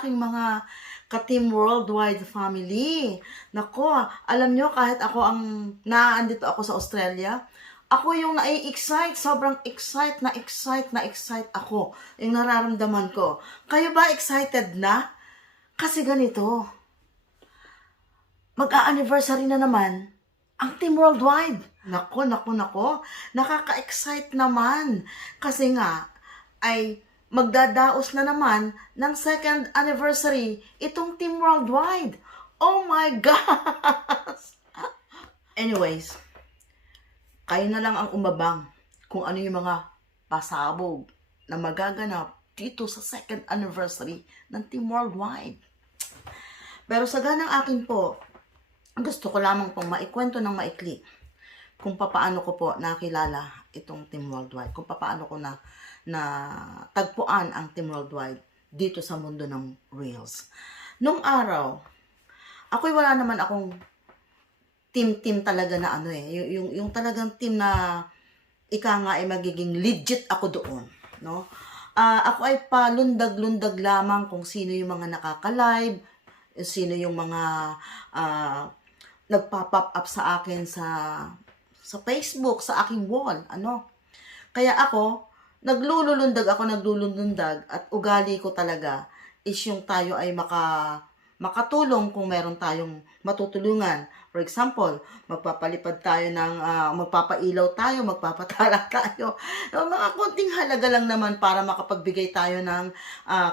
aking mga ka-Team Worldwide family. Nako, alam nyo, kahit ako naandito ako sa Australia, ako yung nai-excite, sobrang excite ako. Yung nararamdaman ko. Kayo ba excited na? Kasi ganito, mag-a-anniversary na naman ang Team Worldwide. Nako. Nakaka-excite naman. Kasi nga, ay magdadaos na naman ng second anniversary itong Team Worldwide. Oh my gosh! Anyways, kayo na lang ang umabang kung ano yung mga pasabog na magaganap dito sa second anniversary ng Team Worldwide. Pero sa ganang akin po, gusto ko lamang pong maikwento ng maikli kung papaano ko po nakilala itong Team Worldwide, kung papaano ko na tagpuan ang Team Worldwide dito sa mundo ng Reels. Nung araw, ako'y wala naman akong team talaga na yung talagang team na ika nga ay magiging legit ako doon, no? Ako ay palundag-lundag lamang kung sino yung mga nakaka-live, sino yung mga nagpa-pop up sa akin sa Facebook, sa aking wall, Kaya ako, naglulundag at ugali ko talaga is yung tayo ay makatulong kung meron tayong matutulungan. For example, magpapalipad tayo magpapailaw tayo, magpapatala tayo. Mga konting halaga lang naman para makapagbigay tayo ng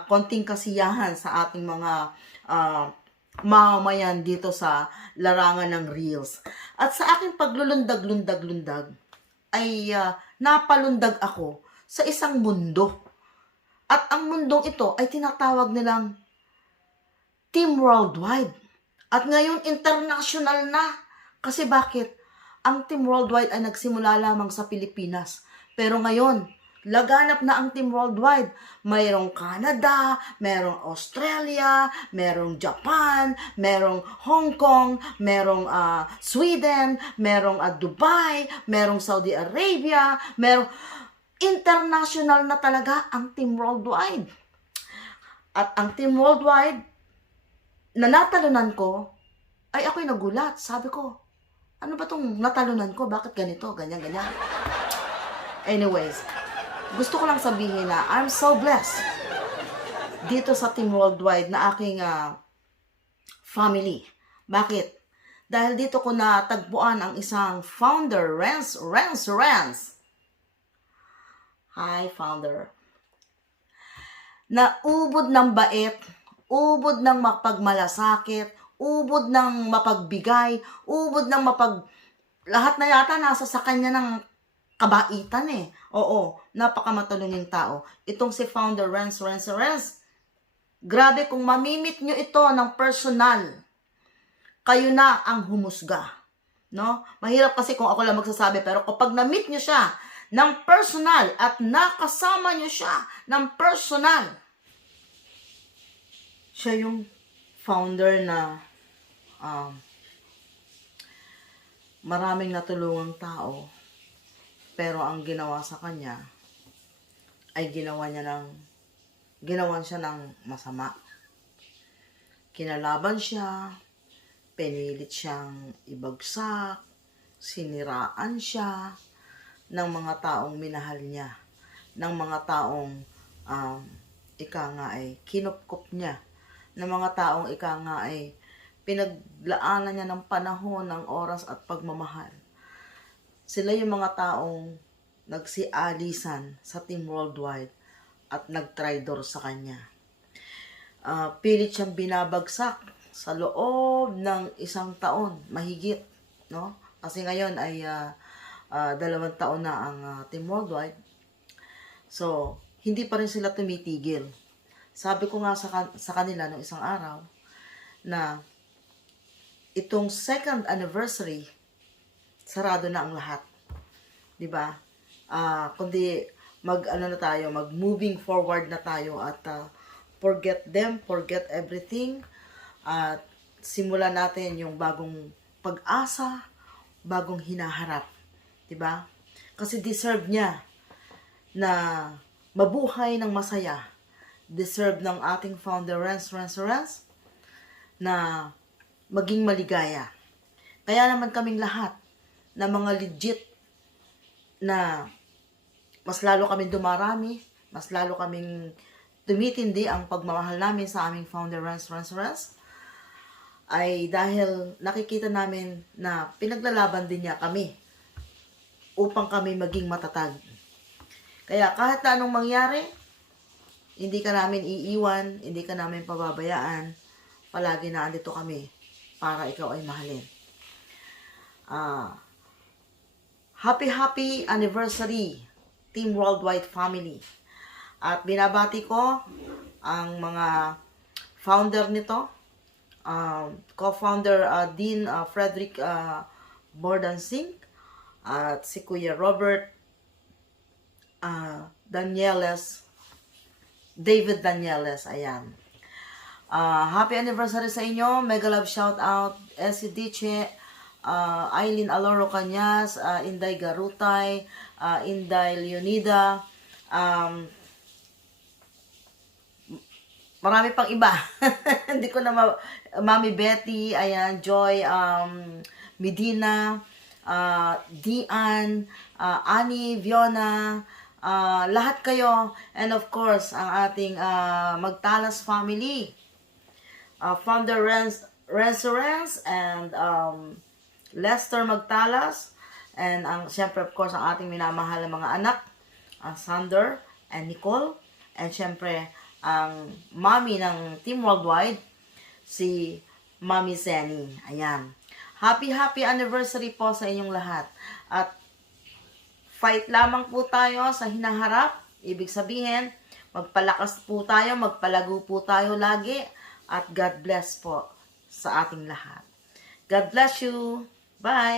konting kasiyahan sa ating mga mamamayan dito sa larangan ng Reels. At sa aking paglulundag ay napalundag ako sa isang mundo. At ang mundong ito ay tinatawag nilang Team Worldwide. At ngayon international na. Kasi bakit? Ang Team Worldwide ay nagsimula lamang sa Pilipinas. Pero ngayon, laganap na ang Team Worldwide. Mayroong Canada, mayroong Australia, mayroong Japan, mayroong Hong Kong, mayroong Sweden, mayroong Dubai, mayroong Saudi Arabia, mayroong international na talaga ang Team Worldwide. At ang Team Worldwide na natalunan ko, ay ako'y nagulat. Sabi ko, ano ba tong natalunan ko? Bakit ganito? Ganyan. Anyways, gusto ko lang sabihin na I'm so blessed dito sa Team Worldwide na aking family. Bakit? Dahil dito ko natagpuan ang isang founder, Renz. Hi, founder. Na ubod ng bait, ubod ng mapagmalasakit, ubod ng mapagbigay, ubod ng lahat na yata nasa sa kanya ng kabaitan Oo, napakamatulunging tao. Itong si founder Renz. Grabe, kung mamimit nyo ito ng personal, kayo na ang humusga. No? Mahirap kasi kung ako lang magsasabi, pero kapag na-meet nyo siya ng personal at nakasama nyo siya ng personal, siya yung founder na maraming natulungang tao. Pero ang ginawa sa kanya ay ginawan siya ng masama. Kinalaban siya, pinilit siyang ibagsak, siniraan siya ng mga taong minahal niya, ng mga taong ika nga ay kinupkup niya, ng mga taong ika nga ay pinaglaanan niya ng panahon, ng oras at pagmamahal. Sila yung mga taong nagsialisan sa Team Worldwide at nagtraidor sa kanya. Pilit siyang binabagsak sa loob ng 1 taon, mahigit. No? Kasi ngayon ay 2 taon na ang Team Worldwide. So, hindi pa rin sila tumitigil. Sabi ko nga sa kanila noong isang araw na itong second anniversary, sarado na ang lahat. 'Di ba? Kundi mag-moving forward na tayo at forget them, forget everything. At simulan natin yung bagong pag-asa, bagong hinaharap. 'Di ba? Kasi deserve niya na mabuhay ng masaya, deserve ng ating founder Renz na maging maligaya. Kaya naman kaming lahat na mga legit na mas lalo kaming dumarami, mas lalo kaming tumitindi ang pagmamahal namin sa aming founder Renz ay dahil nakikita namin na pinaglalaban din niya kami upang kami maging matatag. Kaya kahit na anong mangyari, hindi ka namin iiwan, hindi ka namin pababayaan, palagi na andito kami para ikaw ay mahalin. Happy anniversary, Team Worldwide Family. At binabati ko ang mga founder nito, co-founder Dean Frederick Bordansing at si Kuya Robert David Danieles, ayan. Happy anniversary sa inyo. Mega love shout out Essie Diche, Aileen Aloro Cañas, Inday Garutay, Inday Leonida, marami pang iba. Hindi ko na Mami Betty, ayan, Joy Medina, Dian, Annie, Viona, lahat kayo, and of course, ang ating Magtalas family, founder Renz and Lester Magtalas, and syempre of course, ang ating minamahal na mga anak, Sander and Nicole, and syempre, ang mommy ng Team Worldwide, si Mami Zenny. Ayan. Happy anniversary po sa inyong lahat. At fight lamang po tayo sa hinaharap. Ibig sabihin, magpalakas po tayo, magpalago po tayo lagi. At God bless po sa ating lahat. God bless you. Bye!